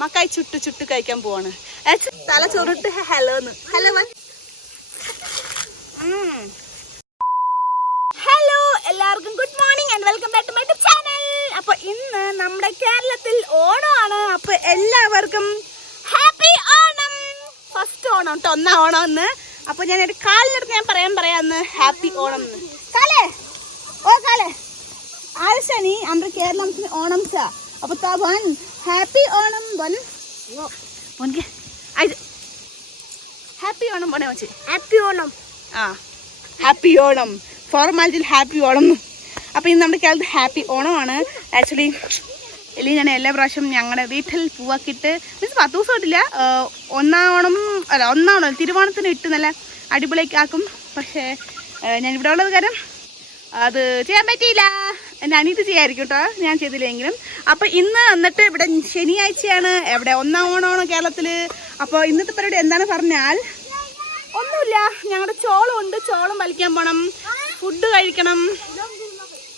മക്കായി ചുട്ട് ചുട്ട് കഴിക്കാൻ പോവാണ്. തല ചോറിട്ട് ഹലോന്ന്. ഹലോ ഹലോ എല്ലാവർക്കും good morning and welcome back to my YouTube channel. അപ്പൊ ഇന്ന് നമ്മുടെ കേരളത്തിൽ ഓണമാണ്. അപ്പൊ എല്ലാവർക്കും ഹാപ്പി ഓണം. ഫസ്റ്റ് ഓണം കേട്ടോ, ഒന്നാം ഓണം എന്ന്. അപ്പൊ ഞാൻ ഒരു കാലിനടുത്ത് ഞാൻ പറയാന്ന് ഹാപ്പി ഓണം എന്ന്. കാലേ ഓ കാലേ ആഴ്ചനി നമ്മുടെ കേരളം ഓണം സാ. അപ്പൊ തവൻ ഹാപ്പി ഓണം ബൻ ബോൻകെ ഹാപ്പി ഓണം ബോനെ വെച്ച് ഹാപ്പി ഓണം. ആ ഹാപ്പി ഓണം ഫോർമാലിറ്റിയിൽ ഹാപ്പി ഓണം. അപ്പോൾ ഇന്ന് നമ്മുടെ കേരളത്തിൽ ഹാപ്പി ഓണമാണ്. ആക്ച്വലി അല്ലെങ്കിൽ ഞാൻ എല്ലാ പ്രാവശ്യം ഞങ്ങളുടെ വീട്ടിൽ പൂവാക്കിയിട്ട് മീൻസ് 10 ദിവസം ഇട്ടില്ല, ഒന്നാം ഓണം തിരുവോണത്തിന് ഇട്ട് നല്ല അടിപൊളിയൊക്കെ ആക്കും. പക്ഷേ ഞാനിവിടെ ഉള്ളത് കാര്യം അത് ചെയ്യാൻ പറ്റിയില്ല. എൻ്റെ അനിയത്തി ചെയ്യായിരിക്കും കേട്ടോ, ഞാൻ ചെയ്തില്ലെങ്കിലും. അപ്പോൾ ഇന്ന് വന്നിട്ട് ഇവിടെ ശനിയാഴ്ചയാണ്, എവിടെ ഒന്നാം ഓണമാണ് കേരളത്തിൽ. അപ്പോൾ ഇന്നത്തെ പരിപാടി എന്താണെന്ന് പറഞ്ഞാൽ ഒന്നുമില്ല, ഞങ്ങളുടെ ചോളം ഉണ്ട്, ചോളം വലിക്കാൻ പോകണം, ഫുഡ് കഴിക്കണം.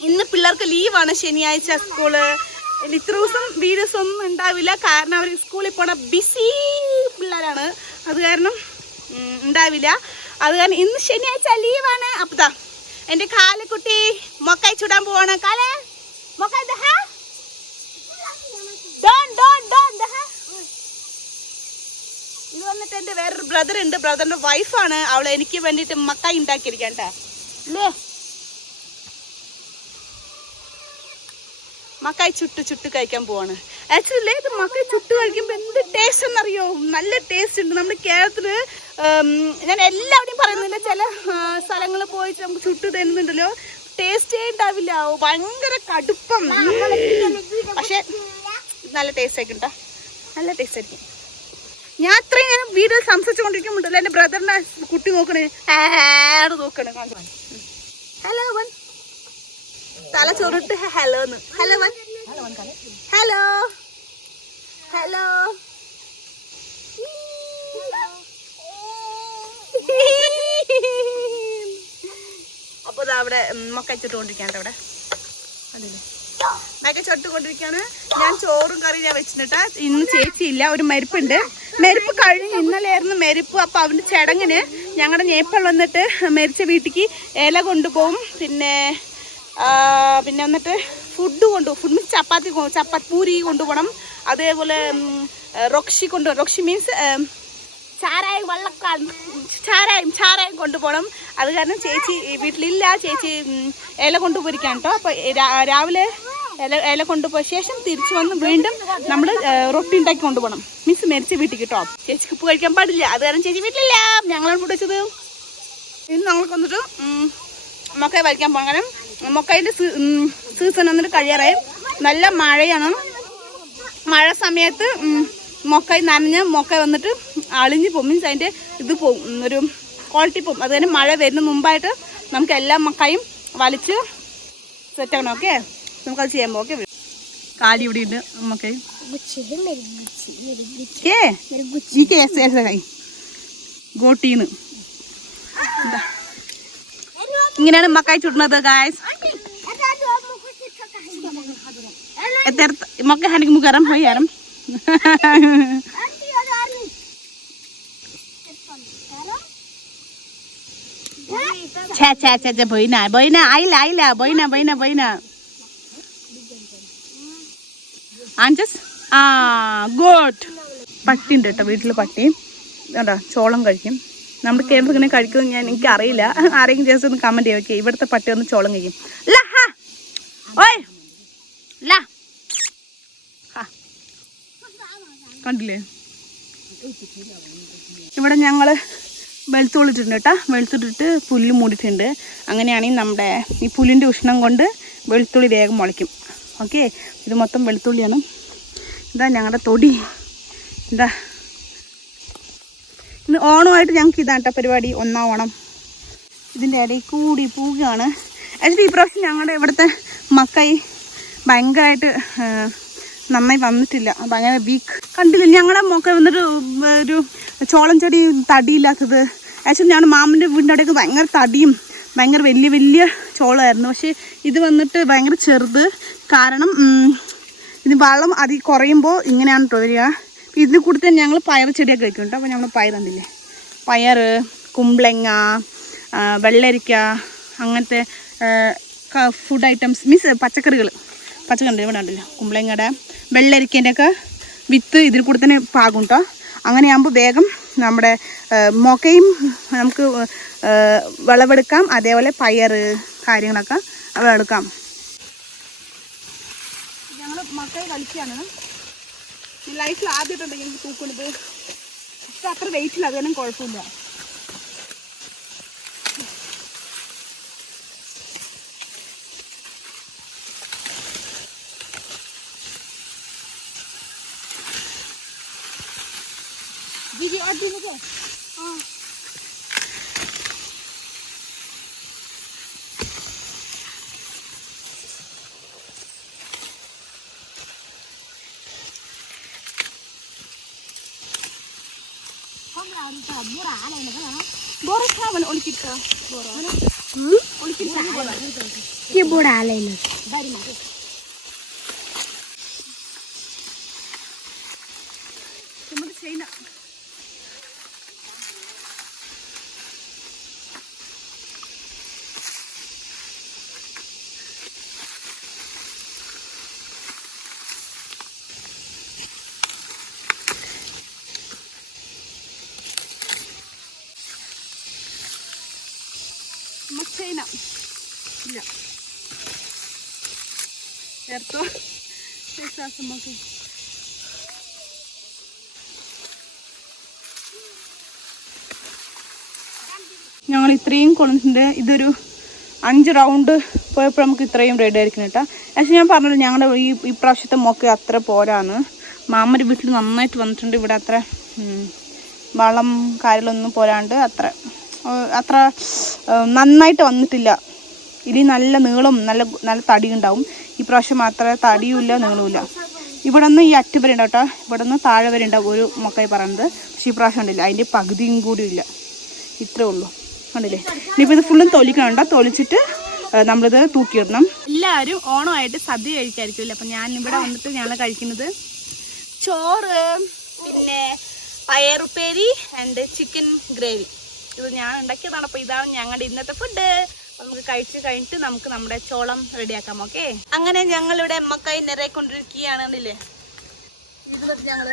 ഇന്ന് പിള്ളേർക്ക് ലീവാണ്, ശനിയാഴ്ച സ്കൂള്. ഇത്ര ദിവസം വീഡിയോസ് ഒന്നും ഉണ്ടാവില്ല, കാരണം അവർ സ്കൂളിൽ പോണ ബിസി പിള്ളേരാണ്, അത് കാരണം ഉണ്ടാവില്ല. അത് കാരണം ഇന്ന് ശനിയാഴ്ച ലീവാണ്. അപ്പതാ എൻ്റെ കാലക്കുട്ടി മൊക്കായി ചുടാൻ പോവാണ്. കാലേ മൊക്കായി ഇത് വന്നിട്ട് എൻ്റെ വേറൊരു ബ്രദർ ഉണ്ട്, ബ്രദറിന്റെ വൈഫാണ്. അവളെ എനിക്ക് വേണ്ടിയിട്ട് മക്കായി ഉണ്ടാക്കിയിരിക്കാൻ കേട്ടാ. അല്ലേ മക്കായി ചുട്ട് ചുട്ട് കഴിക്കാൻ പോവാണ്. ആക്ച്വലി ഇത് മക്കായി ചുട്ട് കഴിക്കുമ്പോൾ എന്ത് ടേസ്റ്റ് എന്നറിയോ, നല്ല ടേസ്റ്റ് ഉണ്ട്. നമ്മുടെ കേരളത്തിൽ ഞാൻ എല്ലാവരുടെയും പറയുന്നില്ല, ചില സ്ഥലങ്ങളിൽ പോയിട്ട് നമുക്ക് ചുട്ട് തരുന്നുണ്ടല്ലോ, ടേസ്റ്റേ ഉണ്ടാവില്ല, ഭയങ്കര കടുപ്പം. പക്ഷെ നല്ല ടേസ്റ്റ് ആയിരിക്കും കേട്ടോ, നല്ല ടേസ്റ്റ് ആയിരിക്കും. ഞാൻ അത്രയും നേരം വീഡിയോ സംസാരിച്ചുകൊണ്ടിരിക്കുമ്പോണ്ടല്ലോ എൻ്റെ ബ്രദറിൻ്റെ കുട്ടി നോക്കണേ, നോക്കണേ. ഹലോ വൻ തല ചോറിട്ട് ഹലോന്ന്. ഹലോ വൻ ഹലോ ഹലോ. അപ്പൊ അവിടെ മൊക്കായി ചുട്ടുകൊണ്ടിരിക്കാണ്ട്, അവിടെ അതില്ലേ മൊക്കെ ചുട്ടുകൊണ്ടിരിക്കാണ്. ഞാൻ ചോറും കറി ഞാൻ വെച്ചിട്ടാ. ഇന്ന് ചേച്ചിയില്ല, ഒരു മരിപ്പുണ്ട്. മെരുപ്പ് കഴിഞ്ഞ് ഇന്നലെയായിരുന്നു മെരുപ്പ്. അപ്പൊ അവന്റെ ചടങ്ങിന് ഞങ്ങളുടെ നേപ്പാൾ വന്നിട്ട് മരിച്ച വീട്ടിക്ക് ഇല കൊണ്ടുപോകും. പിന്നെ വന്നിട്ട് ഫുഡ് മീൻസ് ചപ്പാത്തി പൂരി കൊണ്ടുപോകണം. അതേപോലെ റൊക്ഷി മീൻസ് ചാരായം കൊണ്ടുപോകണം. അത് കാരണം ചേച്ചി വീട്ടിലില്ല, ചേച്ചി ഇല കൊണ്ടുപോയിരിക്കാൻ കേട്ടോ. അപ്പോൾ രാവിലെ ഇല കൊണ്ടുപോയ ശേഷം തിരിച്ചു വന്ന് വീണ്ടും നമ്മൾ റൊട്ടി ഉണ്ടാക്കി കൊണ്ടുപോകണം, മീൻസ് മരിച്ച വീട്ടിൽ കേട്ടോ. ചേച്ചിക്ക് ഉപ്പ് കഴിക്കാൻ പാടില്ല, അത് കാരണം ചേച്ചി വീട്ടിലില്ല. ഞങ്ങളാണ് ഫുഡ് വെച്ചത്. ഇന്ന് ഞങ്ങൾക്ക് വന്നിട്ട് മൊക്കായി വലിക്കാൻ പോകണം. കാരണം മൊക്കായിൻ്റെ സീസൺ വന്നിട്ട് കഴിയാറായി. നല്ല മഴയാണ്. മഴ സമയത്ത് മൊക്കായി നനഞ്ഞ് മൊക്കായി വന്നിട്ട് അളിഞ്ഞ് പോകും, മീൻസ് അതിൻ്റെ ഇത് പോകും, ഒരു ക്വാളിറ്റി പോകും. അത് തന്നെ മഴ വരുന്ന മുമ്പായിട്ട് നമുക്ക് എല്ലാ മൊക്കായും വലിച്ച് സെറ്റാക്കണം. ഓക്കെ, നമുക്കത് ചെയ്യാൻ പോകാം. ഓക്കെ, കാലി ഇവിടെ ഉണ്ട് മൊക്കായി. ഗോട്ടീന്ന് എന്താ ഇങ്ങനെയാണ് മക്കായി ചുടുന്നത് ഗായ്സ്. മക്ക ഹനിക്ക് മുഖാരം പോയി ആരം ബോയിന ആയില്ല ബോയിന ആൻജസ് ആ ഗുഡ്. പട്ടി ഉണ്ട് കേട്ടോ വീട്ടിൽ, പട്ടി കേട്ടോ ചോളം കഴിക്കും. നമ്മുടെ കേരളത്തിൽ ഇങ്ങനെ കഴിക്കുന്നത് എനിക്ക് അറിയില്ല, ആരെങ്കിലും ജസ്റ്റ് ഒന്ന് കമന്റ് ചെയ്യാം. ഓക്കെ, ഇവിടുത്തെ പട്ടി ഒന്ന് ചോളം കഴിക്കും. കണ്ടില്ലേ, ഇവിടെ ഞങ്ങൾ വെളുത്തുള്ളിട്ടുണ്ട് കേട്ടോ. വെളുത്തുള്ളിട്ട് പുല്ല് മൂടിയിട്ടുണ്ട്. അങ്ങനെയാണെങ്കിൽ നമ്മുടെ ഈ പുല്ലിൻ്റെ ഉഷ്ണം കൊണ്ട് വെളുത്തുള്ളി വേഗം മുളയ്ക്കും. ഓക്കെ, ഇത് മൊത്തം വെളുത്തുള്ളിയാണ്. ഇതാ ഞങ്ങളുടെ തൊടി. എന്താ ഇന്ന് ഓണമായിട്ട് ഞങ്ങൾക്ക് ഇതാണ് കേട്ടോ പരിപാടി, ഒന്നാം ഓണം. ഇതിൻ്റെ ഇടയിൽ കൂടി പോവുകയാണ്. ആക്ച്വലി ഈ പ്രാവശ്യം ഞങ്ങളുടെ ഇവിടുത്തെ മക്കായി ഭയങ്കരമായിട്ട് നന്നായി വന്നിട്ടില്ല, ഭയങ്കര വീക്ക്. കണ്ടില്ല ഞങ്ങളുടെ മൊക്ക വന്നിട്ട് ഒരു ചോളം ചെടി തടിയില്ലാത്തത്. ആക്ച്വലി ഞങ്ങളുടെ മാമൻ്റെ വീടിൻ്റെ അവിടെയൊക്കെ ഭയങ്കര തടിയും ഭയങ്കര വലിയ വലിയ ചോളമായിരുന്നു. പക്ഷേ ഇത് വന്നിട്ട് ഭയങ്കര ചെറുത്. കാരണം ഇത് വെള്ളം കുറയുമ്പോൾ ഇങ്ങനെയാണ് കേട്ടോ വരിക. ഇതിൽ കൂടി തന്നെ ഞങ്ങൾ പയർ ചെടിയൊക്കെ വയ്ക്കും കേട്ടോ. അപ്പോൾ നമ്മൾ പയർ എന്തില്ലേ, പയർ, കുമ്പളങ്ങ, വെള്ളരിക്ക, അങ്ങനത്തെ ഫുഡ് ഐറ്റംസ് മീൻസ് പച്ചക്കറികൾ ഇവിടെ ഉണ്ടല്ലോ. കുമ്പളങ്ങയുടെ വെള്ളരിക്കേൻ്റെ ഒക്കെ വിത്ത് ഇതിൽ കൂടി തന്നെ പാകും കേട്ടോ. അങ്ങനെയാകുമ്പോൾ വേഗം നമ്മുടെ മൊക്കയും നമുക്ക് വിളവെടുക്കാം, അതേപോലെ പയർ കാര്യങ്ങളൊക്കെ വിളവെടുക്കാം. ഞങ്ങൾ മക്കയെ കളിക്കുകയാണ്. ലൈഫിൽ ആദ്യമായിട്ടുണ്ടെങ്കിൽ എനിക്ക് തൂക്കുന്നത് ഇപ്പം അത്ര വെയിറ്റില്ല, അത് തന്നെ കുഴപ്പമില്ല. दीदी और दिन को हाँ không làm sao bố rả này nữa hả? Bố rả sao mình ôn kịp cơ? Bố rả ôn kịp sao bố rả? Kia bố rả này nè. Đây đi mà. Chúng mình thấy nè. Machina. Ya. ¿Cierto? Esa es más. ഞങ്ങൾ ഇത്രയും കൊണ്ടുവന്നിട്ടുണ്ട്. ഇതൊരു 5 round പോയപ്പോൾ നമുക്ക് ഇത്രയും ready ആയിരിക്കും കേട്ടോ. പക്ഷേ ഞാൻ പറഞ്ഞല്ലോ ഞങ്ങളുടെ ഈ പ്രാവശ്യത്തെ മൊക്ക അത്ര പോരാന്ന്. മാമൻ്റെ വീട്ടിൽ നന്നായിട്ട് വന്നിട്ടുണ്ട്. ഇവിടെ അത്ര വളം കാര്യങ്ങളൊന്നും പോരാണ്ട് അത്ര നന്നായിട്ട് വന്നിട്ടില്ല. ഇനി നല്ല നീളം നല്ല തടി ഉണ്ടാവും. ഈ പ്രാവശ്യം അത്ര തടിയുമില്ല നീളവുമില്ല. ഇവിടെ നിന്ന് ഈ അറ്റ വരെ ഉണ്ടാവും കേട്ടോ. ഇവിടെ നിന്ന് താഴെ വരെ ഉണ്ടാവും ഒരു മൊക്കയെ പറയുന്നത്. പക്ഷേ ഈ പ്രാവശ്യം ഉണ്ടല്ലോ അതിൻ്റെ പകുതിയും കൂടി ഇല്ല, ഇത്രേ ഉള്ളൂ. കണ്ടില്ലേ? ഇനിയിപ്പോൾ ഇത് ഫുള്ളും തൊലിക്കണ്ട. തൊലിച്ചിട്ട് നമ്മളിത് തൂക്കിയിടണം. എല്ലാവരും ഓണമായിട്ട് സദ്യ കഴിക്കായിരിക്കുമല്ലോ. അപ്പം ഞാൻ ഇവിടെ വന്നിട്ട് ഞങ്ങൾ കഴിക്കുന്നത് ചോറ്, പിന്നെ പയറുപ്പേരി ആൻഡ് ചിക്കൻ ഗ്രേവി. ഇത് ഞാൻ ഉണ്ടാക്കിയതാണ്. അപ്പോൾ ഇതാണ് ഞങ്ങളുടെ ഇന്നത്തെ ഫുഡ്. നമുക്ക് കഴിച്ച് കഴിഞ്ഞിട്ട് നമുക്ക് നമ്മുടെ ചോളം റെഡിയാക്കാം. ഓക്കെ, അങ്ങനെ ഞങ്ങളിവിടെ മക്കായി നിറയെക്കൊണ്ടിരിക്കുകയാണ്. കണ്ടില്ലേ? ഇത് ഞങ്ങൾ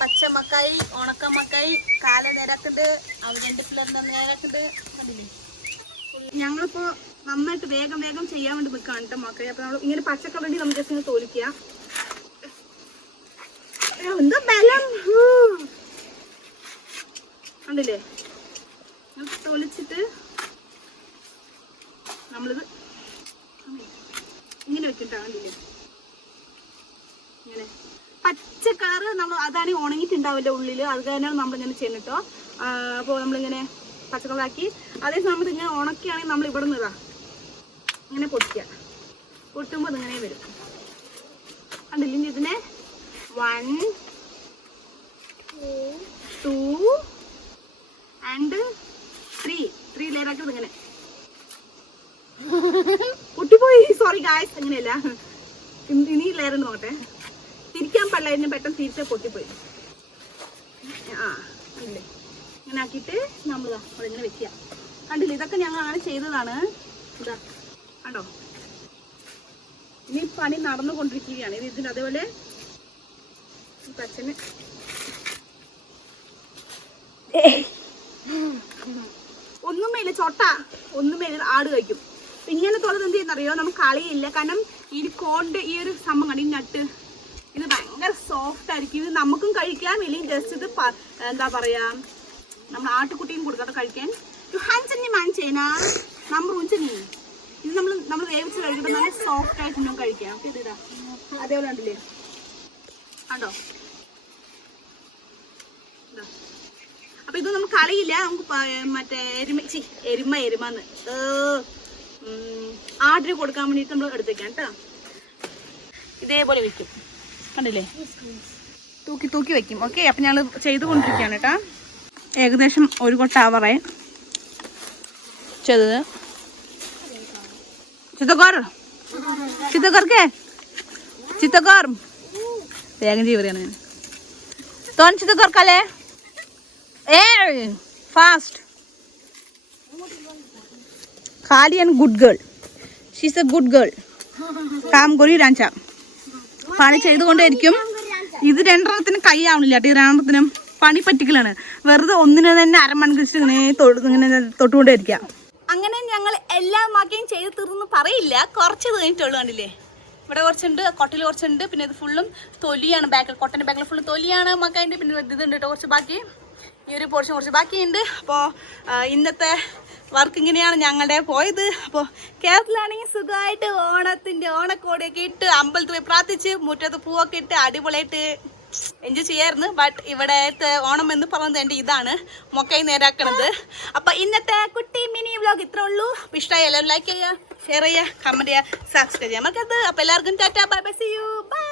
പച്ചമക്കായി, ഉണക്കമക്കായി കാല നേരാക്കുണ്ട്, അവർ 2 പിള്ളേരുടെ നേരാക്കുണ്ട്. കണ്ടില്ലേ? ഞങ്ങളിപ്പോൾ നന്നായിട്ട് വേഗം ചെയ്യാൻ വേണ്ടി നിൽക്കുകയാണ് കേട്ടോ മക്കായി. അപ്പോൾ നമ്മൾ ഇങ്ങനെ പച്ചക്കളറി നമുക്ക് ജസ്റ്റ് ഇങ്ങനെ തോലിക്കുക. എന്താ ബലം! കണ്ടില്ലേ? തോലിച്ചിട്ട് നമ്മളിത് ഇങ്ങനെ വെക്കിട്ടാ. കണ്ടില്ലേ? ഇങ്ങനെ പച്ച കളറ് നമ്മൾ അതാണ് ഉണങ്ങിയിട്ടുണ്ടാവില്ല ഉള്ളിൽ. അത് തന്നെയാണ് നമ്മളിങ്ങനെ ചെയ്യുന്നത് കേട്ടോ. അപ്പോൾ നമ്മളിങ്ങനെ പച്ചക്കളറാക്കി അതേസമയം നമ്മളിങ്ങനെ ഉണക്കിയാണെങ്കിൽ നമ്മൾ ഇവിടെ നിന്ന് ഇങ്ങനെ പൊട്ടിക്കുക. പൊട്ടുമ്പോൾ ഇതിങ്ങനെ വരും. കണ്ടില്ലേ? ഇതിനെ 1 2 and 3 ലെയറാക്കി ഇതിങ്ങനെ പൊട്ടിപ്പോയി. സോറി ഗായ്സ്, അങ്ങനെയല്ല. ഇനി ലെയർ നോക്കട്ടെ. തിരിക്കാൻ പാടില്ല, പെട്ടെന്ന് തിരിച്ചാൽ പൊട്ടിപ്പോയി. ഇല്ലേ? ഇങ്ങനെ ആക്കിയിട്ട് നമ്മൾ അതിങ്ങനെ വെക്കുക. കണ്ടില്ലേ? ഇതൊക്കെ ഞങ്ങൾ അങ്ങനെ ചെയ്തതാണ്. ഇതാ കണ്ടോ? ഇനി പണി നടന്നുകൊണ്ടിരിക്കുകയാണ്. ഇതിന് അതേപോലെ പച്ചന് ഒന്നുമേല ചൊട്ട ഒന്നുമേല ആട് കഴിക്കും. ഇങ്ങനത്തെ ഉള്ളത് എന്ത് ചെയ്യുന്നറിയോ? നമുക്ക് കളിയില്ല. കാരണം ഈ കോണ്ട് ഈ ഒരു സംഭവം കണ്ടി നട്ട് ഇത് ഭയങ്കര സോഫ്റ്റ് ആയിരിക്കും. ഇത് നമുക്കും കഴിക്കാം. ഇല്ലെങ്കിൽ ജസ്റ്റ് ഇത് എന്താ പറയാ, നമ്മൾ ആട്ടുകുട്ടിയും കൊടുക്കാതെ കഴിക്കാൻ. ഇത് നമ്മൾ വേവിച്ച് കഴിക്കുമ്പോൾ നല്ല സോഫ്റ്റ് ആയിട്ട് നമുക്ക് കഴിക്കാം. ഓക്കെ, ഇതാ അതേപോലെ കണ്ടില്ലേ? കണ്ടോ? അപ്പൊ ഇത് നമുക്ക് കളിയില്ല. നമുക്ക് മറ്റേ എരുമന്ന് ആടിന് കൊടുക്കാൻ വേണ്ടിയിട്ട് നമ്മൾ എടുത്തേക്കാം കേട്ടോ. ഇതേപോലെ വെക്കും. കണ്ടില്ലേ? തൂക്കി വെക്കും. ഓക്കെ, അപ്പം ഞങ്ങൾ ചെയ്തുകൊണ്ടിരിക്കുകയാണ് കേട്ടോ. ഏകദേശം 1 കൊട്ട ആവറായി ചെയ്തത്. ചിത്തക്കോർ വേഗം ചെയ്യാണ്. Don't korkale. Hey, fast. Khali and good girl. She's a good girl. Kam gori rancha. Pani ചെയ്തുകൊണ്ടേയിരിക്കും. ഇത് രണ്ടെണ്ണത്തിന് കൈ ആവണില്ല കേട്ടോ. ഈ രണ്ടെണ്ണത്തിനും പണി പറ്റിക്കലാണ്. വെറുതെ ഒന്നിനെ തന്നെ അരമണിക്കൂർ ഇങ്ങനെ തൊട്ടുകൊണ്ടേയിരിക്കുക. അങ്ങനെ ഞങ്ങൾ എല്ലാ മക്കയും ചെയ്ത് തീർന്നു പറയില്ല. കുറച്ച് കഴിഞ്ഞിട്ടുള്ളൂ. കണ്ടില്ലേ, ഇവിടെ കുറച്ചുണ്ട്, കൊട്ടയിൽ കുറച്ചുണ്ട്. പിന്നെ ഇത് ഫുള്ളും തൊലിയാണ്. ബാക്കിൽ കൊട്ടൻ്റെ ബാക്കിൽ ഫുള്ള് തൊലിയാണ് മക്കതിൻ്റെ. പിന്നെ ഇതുണ്ട് കേട്ടോ കുറച്ച് ബാക്കി. ഈ ഒരു പോർഷൻ കുറച്ച് ബാക്കിയുണ്ട്. അപ്പോൾ ഇന്നത്തെ വർക്ക് ഇങ്ങനെയാണ് ഞങ്ങളുടെ പോയത്. അപ്പോൾ കേരളത്തിലാണെങ്കിൽ സുഖമായിട്ട് ഓണത്തിൻ്റെ ഓണക്കോടിയൊക്കെ ഇട്ട് അമ്പലത്തിൽ പോയി പ്രാർത്ഥിച്ച് മുറ്റത്ത് പൂവൊക്കെ ഇട്ട് അടിപൊളിയായിട്ട് എൻജോയ് ചെയ്യായിരുന്നു. ബട്ട് ഇവിടത്തെ ഓണം എന്ന് പറയുന്നത് എൻ്റെ ഇതാണ് മൊക്കൈ നേരാക്കണത്. അപ്പോൾ ഇന്നത്തെ കുട്ടി മിനി വ്ലോഗ് ഇത്രേ ഉള്ളൂ. ഇഷ്ടമായി എല്ലാവരും ലൈക്ക് ചെയ്യുക, ഷെയർ ചെയ്യുക, കമൻറ്റ് ചെയ്യുക, സബ്സ്ക്രൈബ് ചെയ്യുക. നമുക്കത് അപ്പോൾ എല്ലാവർക്കും tata, bye bye, see you, by.